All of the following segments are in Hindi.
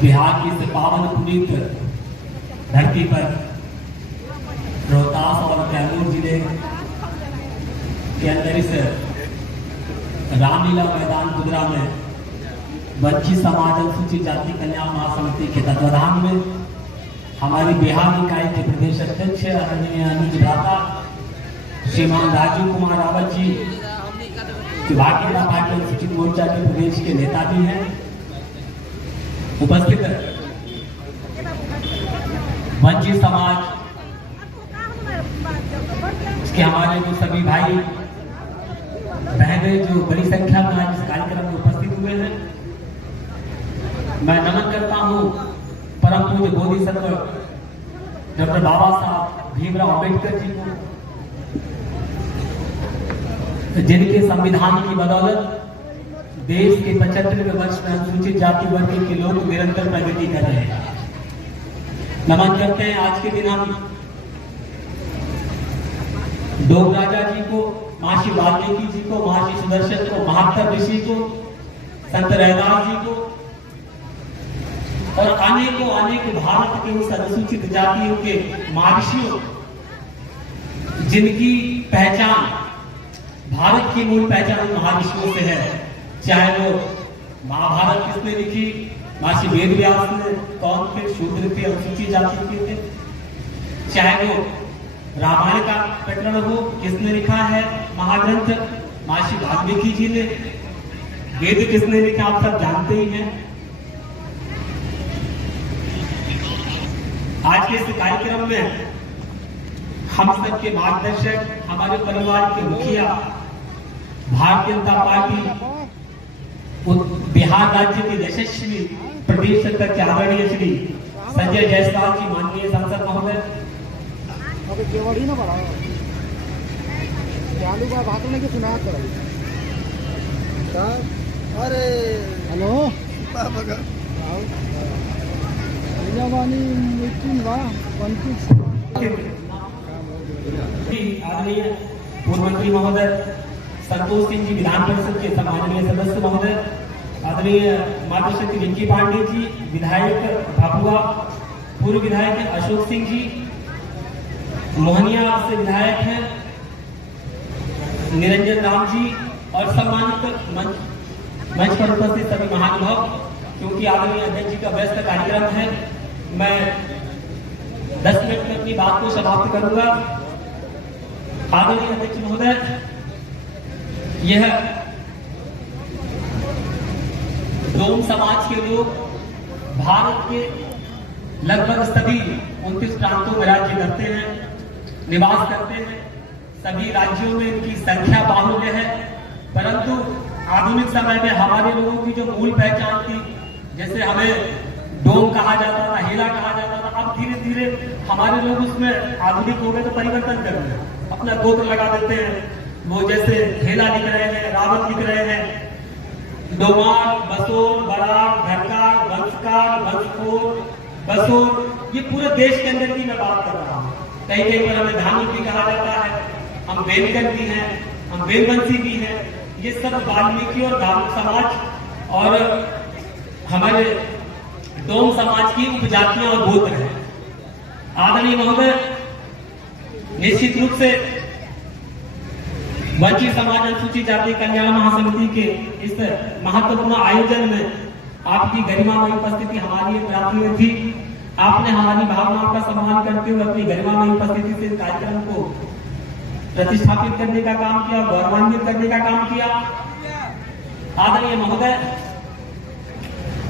बिहार की इस पावन पुनीत धरती पर रोहतास और कैमूर जिले के अंदर इस रामलीला मैदान गुजरा में वंचित समाज अनुसूचित जाति कल्याण महासमिति के तत्वाधान में हमारी बिहार इकाई के प्रदेश अध्यक्ष आदरणीय अनुज भ्राता श्रीमान राजीव कुमार रावत जी, भारतीय जनता पार्टी अनुसूचित मोर्चा के प्रदेश के नेता भी हैं, उपस्थित वंचित समाज के हमारे जो सभी भाई बहनें जो बड़ी संख्या में आज इस कार्यक्रम में उपस्थित हुए हैं, मैं नमन करता हूं परम पूज्य बोधिसत्व डॉक्टर बाबा साहब भीमराव अम्बेडकर जी को, जिनके संविधान की बदौलत देश के 75वें वर्ष में अनुसूचित जाति वर्ग के लोग निरंतर प्रगति कर रहे हैं। नमन करते हैं आज के दिन हम डोग राजा जी को, महर्षि वाल्मीकि जी को, महर्षि सुदर्शन को, महात्तर ऋषि को, संत रैदास जी को और अनेक भारत के उस अनुसूचित जातियों के महर्षियों जिनकी पहचान, भारत की मूल पहचान महर्षियों से है। चाहे वो महाभारत किसने लिखी, महर्षि वेद व्यास ने, कौन थे, शूद्र थे, अनुसूचित जाति के थे। चाहे वो रामायण का प्रकरण हो, किसने लिखा है महाग्रंथ, महर्षि वाल्मीकि जी ने। वेद किसने लिखा आप सब जानते ही हैं। आज के इस कार्यक्रम में हम सबके मार्गदर्शक, हमारे परिवार के मुखिया, भारतीय जनता पार्टी बिहार राज्य के यशस्वी प्रदेश अध्यक्ष के आदरणीय श्री संजय जायसवाल जी, माननीय सांसद महोदय, अरे हेलो आदरणीय पूर्व मंत्री महोदय संतोष सिंह जी, विधान परिषद के सम्माननीय सदस्य महोदय, आदरणीय मातृशक्ति रिंकी पांडे जी, विधायक भाभुआ, पूर्व विधायक अशोक सिंह जी, मोहनिया से विधायक हैं निरंजन राम जी और सम्मानित मंच पर उपस्थित सभी महानुभाव। क्योंकि आदरणीय अध्यक्ष जी का व्यस्त कार्यक्रम है, मैं 10 मिनट में अपनी बात को समाप्त करूंगा। आदरणीय अध्यक्ष महोदय, यह डोम समाज के लोग भारत के लगभग सभी 29 प्रांतों में राज्य करते हैं, निवास करते हैं। सभी राज्यों में इनकी संख्या बाहुल्य है, परंतु आधुनिक समय में हमारे लोगों की जो मूल पहचान थी, जैसे हमें डोम कहा जाता था, हेला कहा जाता था, अब धीरे धीरे हमारे लोग उसमें आधुनिक हो गए तो परिवर्तन कर रहे हैं, अपना गोत्र लगा देते हैं। वो जैसे हेला लिख रहे हैं, रावत लिख रहे हैं, डोमार, बसोर, बरार, धरकार, वंशकार, वंशखोर, बसोर, ये पूरे देश के अंदर की मैं बात कर रहा हूँ। कहीं कहीं पर हमें धानुक भी कहा जाता है, हम बेलकर भी हैं, हम बेलवंशी भी हैं। ये सब वाल्मीकि और धानुक समाज और हमारे डोम समाज की उपजातियां और गोत्र हैं। आदरणीय महोदय, निश्चित रूप से वंचित समाज अनुसूचित जाति कल्याण महासमिति के इस महत्वपूर्ण आयोजन में आपकी गरिमामयी उपस्थिति हमारी प्रार्थना थी। आपने हमारी भावनाओं का सम्मान करते हुए अपनी गरिमामयी उपस्थिति से इस कार्यक्रम को प्रतिष्ठापित करने का काम किया, गौरवान्वित करने का काम किया। आदरणीय महोदय,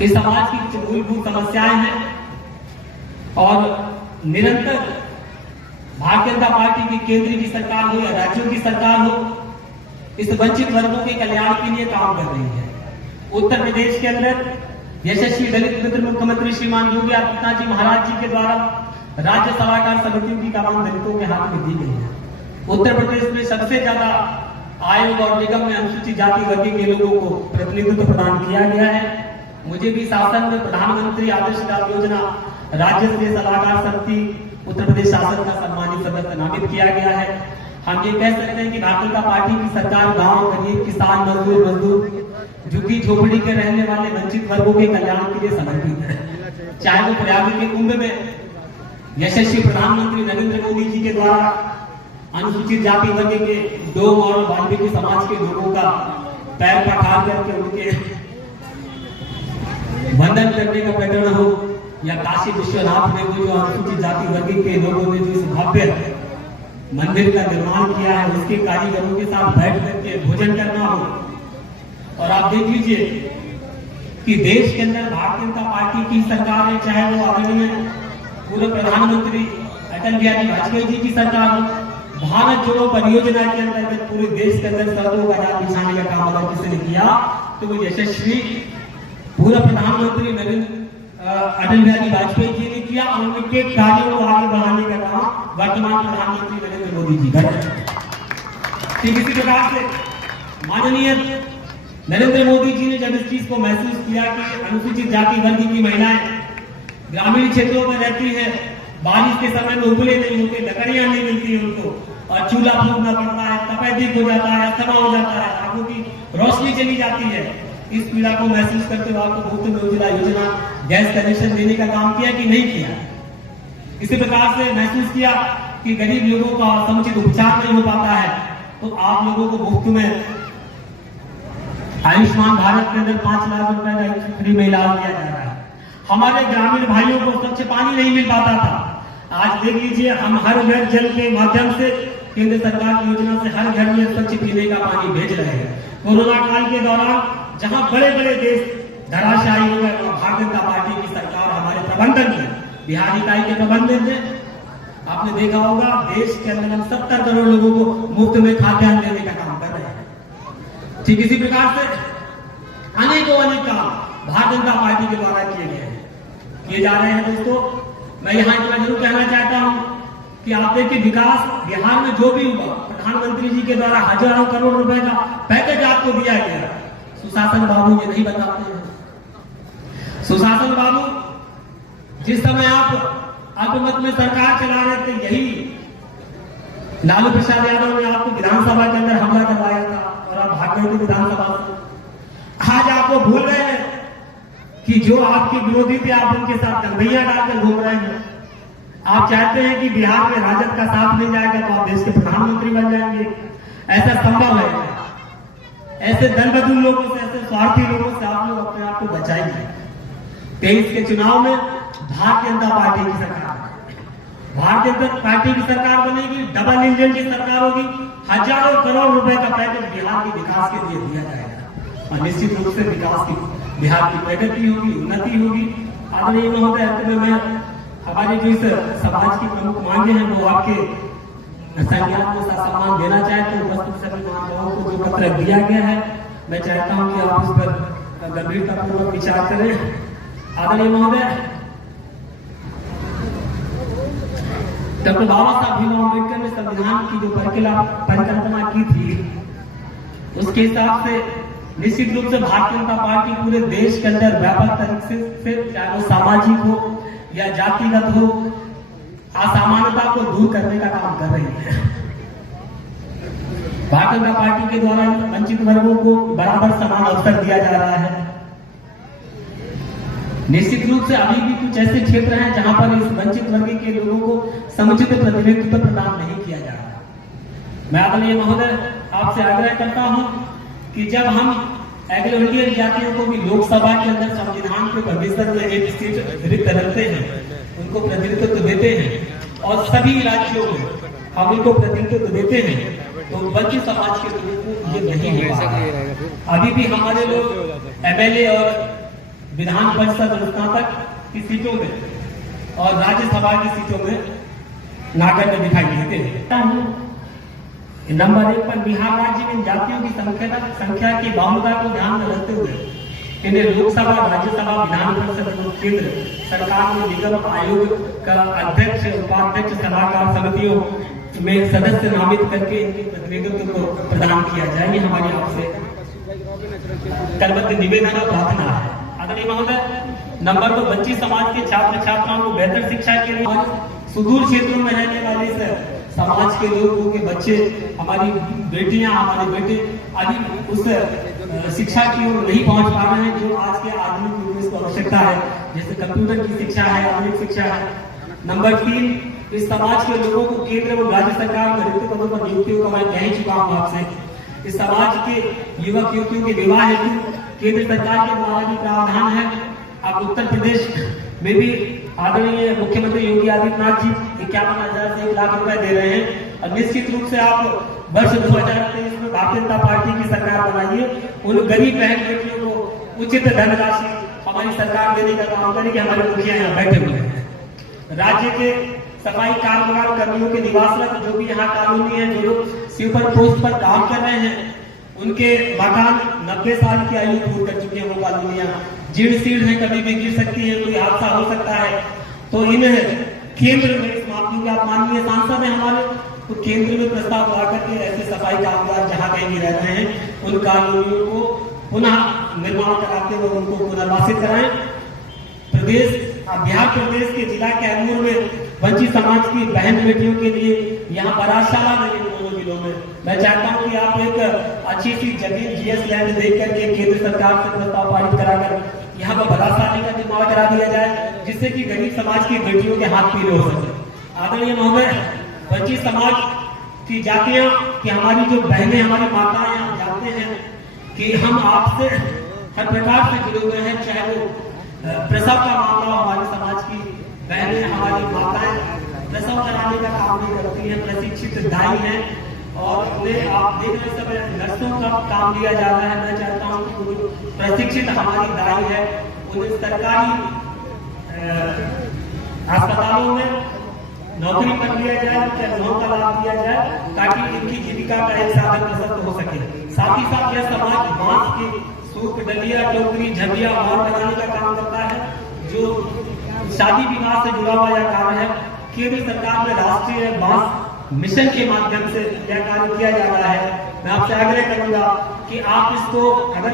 इस समाज की कुछ मूलभूत समस्याएं हैं और निरंतर भारतीय जनता पार्टी की केंद्र की सरकार हो या राज्यों की सरकार हो, इस वंचित वर्गों के कल्याण के लिए काम कर रही है। उत्तर प्रदेश के अंदर यशस्वी दलित मित्र मुख्यमंत्री श्रीमान योगी आदित्यनाथ जी महाराज जी के द्वारा राज्य सलाहकार समितियों की कमान दलितों के हाथ में दी गई है। उत्तर प्रदेश में सबसे ज्यादा आयोग और निगम में अनुसूचित जाति वर्ग के लोगों को प्रतिनिधित्व प्रदान किया गया है। मुझे भी शासन में प्रधानमंत्री आदर्श ग्राम योजना राज्य स्तरीय सलाहकार समिति उत्तर प्रदेश शासन का सम्मानित सदस्य नामित किया गया है। हम ये कह सकते हैं कि भारतीय जनता पार्टी की सरकार गांव, गरीब, किसान, मजदूर, झुग्गी झोपड़ी के रहने वाले वंचित वर्गों के कल्याण के लिए समर्पित है। चाहे वो प्रयाग के कुंभ में यशस्वी प्रधानमंत्री नरेंद्र मोदी जी के द्वारा अनुसूचित जाति वर्ग के डोम और वाल्मीकि समाज के लोगों का पैर पखार करके उनके वंदन करने का प्रकरण हो, या काशी विश्वनाथ में वो जो अनुसूचित जाति वर्ग के लोगों ने जो इस भव्य मंदिर का निर्माण किया है उसके कारीगरों के साथ बैठ करके भोजन करना हो। और आप देख लीजिए कि देश के अंदर भारतीय जनता पार्टी की सरकार है, चाहे वो आदरणीय पूर्व प्रधानमंत्री अटल बिहारी वाजपेयी जी की सरकार हो, भारत जोड़ो परियोजना के अंतर्गत पूरे देश के अंदर सड़कों का जाल बिछाने का काम अगर किसी ने किया तो वो यशस्वी पूर्व प्रधानमंत्री अटल बिहारी वाजपेयी जी ने किया, और उनके कार्यों को आगे बढ़ाने का काम वर्तमान प्रधानमंत्री नरेंद्र मोदी जी कर रहे हैं। ठीक इसी प्रकार से माननीय नरेंद्र मोदी जी ने जब इस चीज को महसूस किया कि अनुसूचित जाति वर्ग की महिलाएं ग्रामीण क्षेत्रों में रहती है, बारिश के समय में उबले नहीं होते, लकड़ियां नहीं मिलती उनको, और चूल्हा फूकना पड़ता है, तपेदिक हो जाता है, अस्थमा हो जाता है, आंखों की रोशनी चली जाती है। इस पीड़ा को महसूस करते हुए आपको मुफ्त में उज्ज्वला योजना गैस कनेक्शन देने का काम किया कि नहीं किया? इसी प्रकार से महसूस किया कि गरीब लोगों का समुचित उपचार नहीं हो पाता है तो आप लोगों को मुफ्त में आयुष्मान भारत के अंदर 5 लाख रुपए का फ्री में इलाज किया जा रहा है। हमारे ग्रामीण भाइयों को स्वच्छ पानी नहीं मिल पाता था, आज देख लीजिए हम हर घर जल के माध्यम से केंद्र सरकार की योजना से हर घर में स्वच्छ पीने का पानी भेज रहे हैं। कोरोना काल के दौरान जहां बड़े बड़े देश धराशायी हो गए, भारतीय जनता पार्टी की सरकार हमारे प्रबंधन में, बिहार इकाई के प्रबंधन में आपने देखा होगा देश के अंदर 70 करोड़ लोगों को मुफ्त में खाद्यान्न देने का काम कर रहे हैं। ठीक इसी प्रकार से अनेकों अनेक काम भारतीय जनता पार्टी के द्वारा किए जा रहे हैं। दोस्तों, मैं यहाँ इतना जरूर कहना चाहता हूँ कि आप देखिए विकास बिहार में जो भी हुआ, प्रधानमंत्री जी के द्वारा हजारों करोड़ रुपए का पैकेज आपको दिया गया। सुशासन बाबू ये नहीं बताते हैं। सुशासन बाबू जिस समय आप अल्पमत में सरकार चला रहे थे, यही लालू प्रसाद यादव ने आपको विधानसभा के अंदर हमला करवाया था और आप भाग गए थे विधानसभा से। आज आपको भूल रहे हैं कि जो आपके विरोधी थे आप उनके साथ गंभैया डालकर घूम रहे हैं। आप चाहते हैं कि बिहार में राजद का साथ मिल जाएगा तो आप देश के प्रधानमंत्री बन जाएंगे। ऐसा संभव है? ऐसे दलबदल लोगों से, ऐसे स्वार्थी लोगों से आप लोग अपने आप को बचाएंगे। 23 के चुनाव में भारतीय जनता पार्टी की सरकार, भारतीय जनता पार्टी की सरकार बनेगी, डबल इंजन की सरकार होगी, हजारों करोड़ रुपए का पैकेज बिहार के विकास के लिए दिया जाएगा और निश्चित रूप से विकास की बिहार की प्रगति होगी, उन्नति होगी। आदरणीय महोदय, अंत में मैं हमारे जो इस समाज की प्रमुख मांगे हैं वो आपके संज्ञान को सम्मान देना चाहते हैं। उपस्थित सभी महानुभावों को जो पत्र दिया गया है, मैं चाहता हूं कि आप उस पर गंभीरतापूर्वक विचार करें। आदरणीय महोदय, डॉक्टर बाबा साहब भीमराव अम्बेडकर ने संविधान की जो परिकल्पना की थी, उसके हिसाब से निश्चित रूप से भारतीय जनता पार्टी पूरे देश के अंदर व्यापक तरीके से, चाहे वो सामाजिक हो या जातिगत हो, असामान्यता को दूर करने का काम कर रही है। भारतीय जनता पार्टी के द्वारा वंचित वर्गों को बराबर समान अवसर दिया जा रहा है। निश्चित रूप से अभी भी कुछ ऐसे क्षेत्र हैं जहां पर इस वंचित वर्ग के लोगों को समुचित प्रतिनिधित्व प्रदान नहीं किया जा रहा। मैं आदरणीय महोदय आपसे आग्रह करता हूं कि जब हम एंग्लो इंडियन जातियों को भी लोकसभा के अंदर संविधान के प्रोविजन में एक सीट रिक्त रखते हैं, उनको प्रतिनिधित्व देते हैं और सभी राज्यों में हम उनको प्रतिनिधित्व देते हैं, तो वंचित समाज के लोगों को ये नहीं हो पा रहा है। अभी भी हमारे लोग एमएलए और विधान परिषद और स्नातक की सीटों में और राज्यसभा की सीटों में नागरिक दिखाई देते हैं। नंबर 1 पर बिहार राज्य में जातियों की संख्या की बहुलता को ध्यान में रखते हुए इन्हें लोकसभा, राज्यसभा, विधान परिषद और केंद्र सरकार में निगम आयोग का अध्यक्ष, उपाध्यक्ष, सलाहकार समितियों में सदस्य नामित करके इनके प्रतिनिधित्व को प्रदान किया जाए। ये हमारी आपसे करबद्ध निवेदन और प्रार्थना है। आदरणीय महोदय, नंबर 2, वंचित समाज के छात्र छात्राओं को बेहतर शिक्षा के लिए और सुदूर क्षेत्रों में रहने वाले समाज के लोगों के बच्चे, हमारी बेटियां, हमारे बेटे अभी उस शिक्षा की ओर नहीं पहुंच पा रहे हैं जो आज के आधुनिक में इसको आवश्यकता है, जैसे कंप्यूटर की शिक्षा है, आधुनिक शिक्षा है। नंबर 3, इस समाज के लोगों को केंद्र एवं राज्य सरकार में रिक्त पदों पर नियुक्तियों का मैं कह ही चुका हूँ आपसे। इस समाज के युवक युवतियों के विवाह हेतु केंद्र सरकार के द्वारा भी प्रावधान है। अब उत्तर प्रदेश में भी आदरणीय मुख्यमंत्री योगी आदित्यनाथ जी 51,000 से 1 लाख रुपए दे रहे हैं। और निश्चित रूप से आप वर्ष 2023 में भारतीय जनता पार्टी की सरकार बनाइए, उन गरीब बहन बेटियों को उचित धनराशि हमारी सरकार देने का काम करेगी। हमारे मुखिया यहाँ बैठे हुए हैं। राज्य के सफाई कामगार कर्मियों के निवासरत जो भी यहाँ कॉलोनी है, जो लोग सुपर पोस्ट पर काम कर रहे हैं, उनके मकान 90 साल की आयु पूरी कर चुके हैं। वो कॉलोनियां जीर्ण शीर्ण है, कभी भी गिर सकती है, कोई हादसा हो सकता है। तो इन्हें केंद्र में इस मामले के आप माननीय सांसद हैं हमारे, तो केंद्र में प्रस्ताव ला करके ऐसे सफाई कामगार जहाँ कहीं भी रह रहे हैं उन कॉलोनियों को पुनः निर्माण कराते हुए उनको पुनर्वासित कराएं। बिहार प्रदेश के जिला कैमूर में वंचित समाज की बहन बेटियों के लिए यहाँ बारातशाला नहीं है दोनों जिलों में। मैं चाहता हूँ कि आप एक अच्छी सी जमीन जीएस लैंड देख करके केंद्र सरकार से प्रस्ताव पारित कराकर यहाँ पर बारातशाला का निर्माण करा दिया जाए, जिससे कि गरीब समाज की बेटियों के हाथ पीले हो सके। आदरणीय महोदय, वंचित समाज की जातियां कि हमारी जो बहनें, हमारी माताएं, हम जानते हैं कि हम आपसे हर प्रकार से जुड़े हुए हैं, चाहे वो प्रसव का मामला, हमारे समाज की बहनें, हमारी माताएं प्रसव कराने का काम नहीं करती हैं, प्रशिक्षित दाई हैं। और उन्हें आप देख रहे समय नर्सों का काम लिया जा रहा है। मैं चाहता हूँ कि प्रशिक्षित हमारी दाई है, उन्हें सरकारी अस्पतालों में नौकरी पर लिया जाए, लोन का लाभ दिया जाए, ताकि इनकी जीविका का एक साधन प्रशस्त हो सके। साथ ही साथ यह समाज बांस की सूप, डलिया, टोकरी, झबिया, माल बनाने का काम करता है, जो शादी विवाह से जुड़ा हुआ यह कार्य है। केंद्र सरकार में राष्ट्रीय बांस मिशन के माध्यम से यह कार्य किया जा रहा है। मैं आपसे आग्रह करूंगा कि आप इसको अगर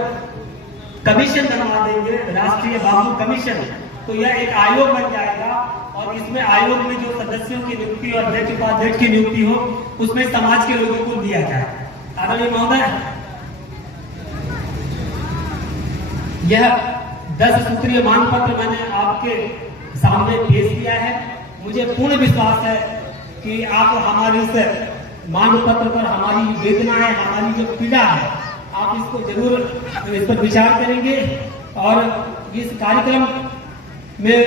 कमीशन बनवा देंगे, राष्ट्रीय बांबू कमीशन, तो यह एक आयोग बन जाएगा और इसमें आयोग में जो सदस्यों की नियुक्ति और अध्यक्ष उपाध्यक्ष की नियुक्ति हो, उसमें समाज के लोगों को दिया जाए। आदरणीय महोदय, यह 10 सूत्रीय मांग पत्र मैंने आपके सामने पेश किया है। मुझे पूर्ण विश्वास है कि आप हमारे इस मांग पत्र पर हमारी वेदना है, हमारी जो पीड़ा है, आप इसको जरूर इस पर विचार करेंगे। और इस कार्यक्रम में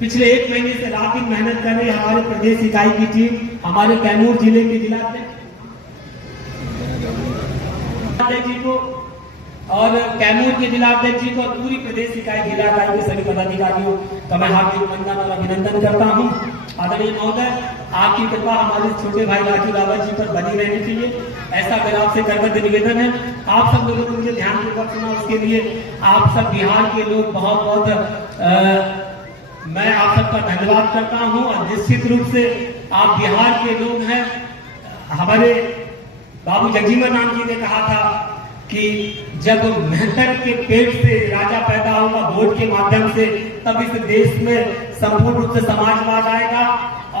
पिछले 1 महीने से रात दिन मेहनत कर रही हमारे प्रदेश इकाई की टीम, हमारे कैमूर जिले के जिलाध्यक्ष जी को और कैमूर के जिलाध्यक्ष जी को और पूरी प्रदेश इकाई जिला इकाई के सभी पदाधिकारियों का मैं हार्दिक वंदन और अभिनंदन करता हूं। आदरणीय महोदय, आपकी कृपा हमारे छोटे भाई राजू रावत जी पर बनी रहनी चाहिए, ऐसा मेरा आपसे करबद्ध निवेदन है। आप सब लोगों ने मुझे ध्यानपूर्वक सुना, उसके लिए आप सब बिहार के लोग बहुत बहुत मैं आप सबका धन्यवाद करता हूं। और निश्चित रूप से आप बिहार के लोग हैं। हमारे बाबू जगजीवन राम जी ने कहा था कि जब मेहतर के पेट से राजा पैदा होगा वोट के माध्यम से, तब इस देश में संपूर्ण रूप से समाजवाद आएगा।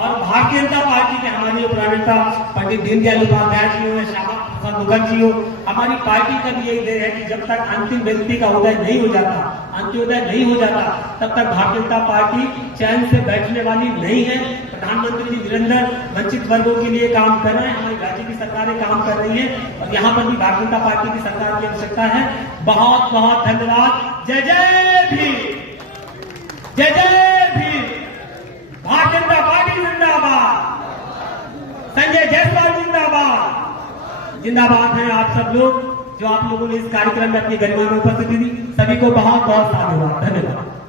और भारतीय जनता पार्टी के हमारे प्रणेता पंडित दीनदयाल उपाध्याय जी हो, श्यामा प्रसाद मुखर्जी हो, हमारी पार्टी का भी यही ध्येय है कि जब तक अंतिम व्यक्ति का उदय नहीं हो जाता, अंत्योदय नहीं हो जाता, तब तक भारतीय जनता पार्टी चैन से बैठने वाली नहीं है। प्रधानमंत्री जी निरंतर वंचित वर्गों के लिए काम कर रहे हैं, हमारी राज्य की सरकारें काम कर रही है और यहाँ पर भी भारतीय जनता पार्टी की सरकार की आवश्यकता है। बहुत बहुत धन्यवाद। जय जय भीम, जय जय भीम। भारतीय जनता पार्टी जिंदाबाद, संजय जायसवाल जिंदाबाद। जिंदाबाद है आप सब लोग जो आप लोगों ने इस कार्यक्रम में अपनी गरिमा में उपस्थिति दी। सभी को बहुत बहुत धन्यवाद।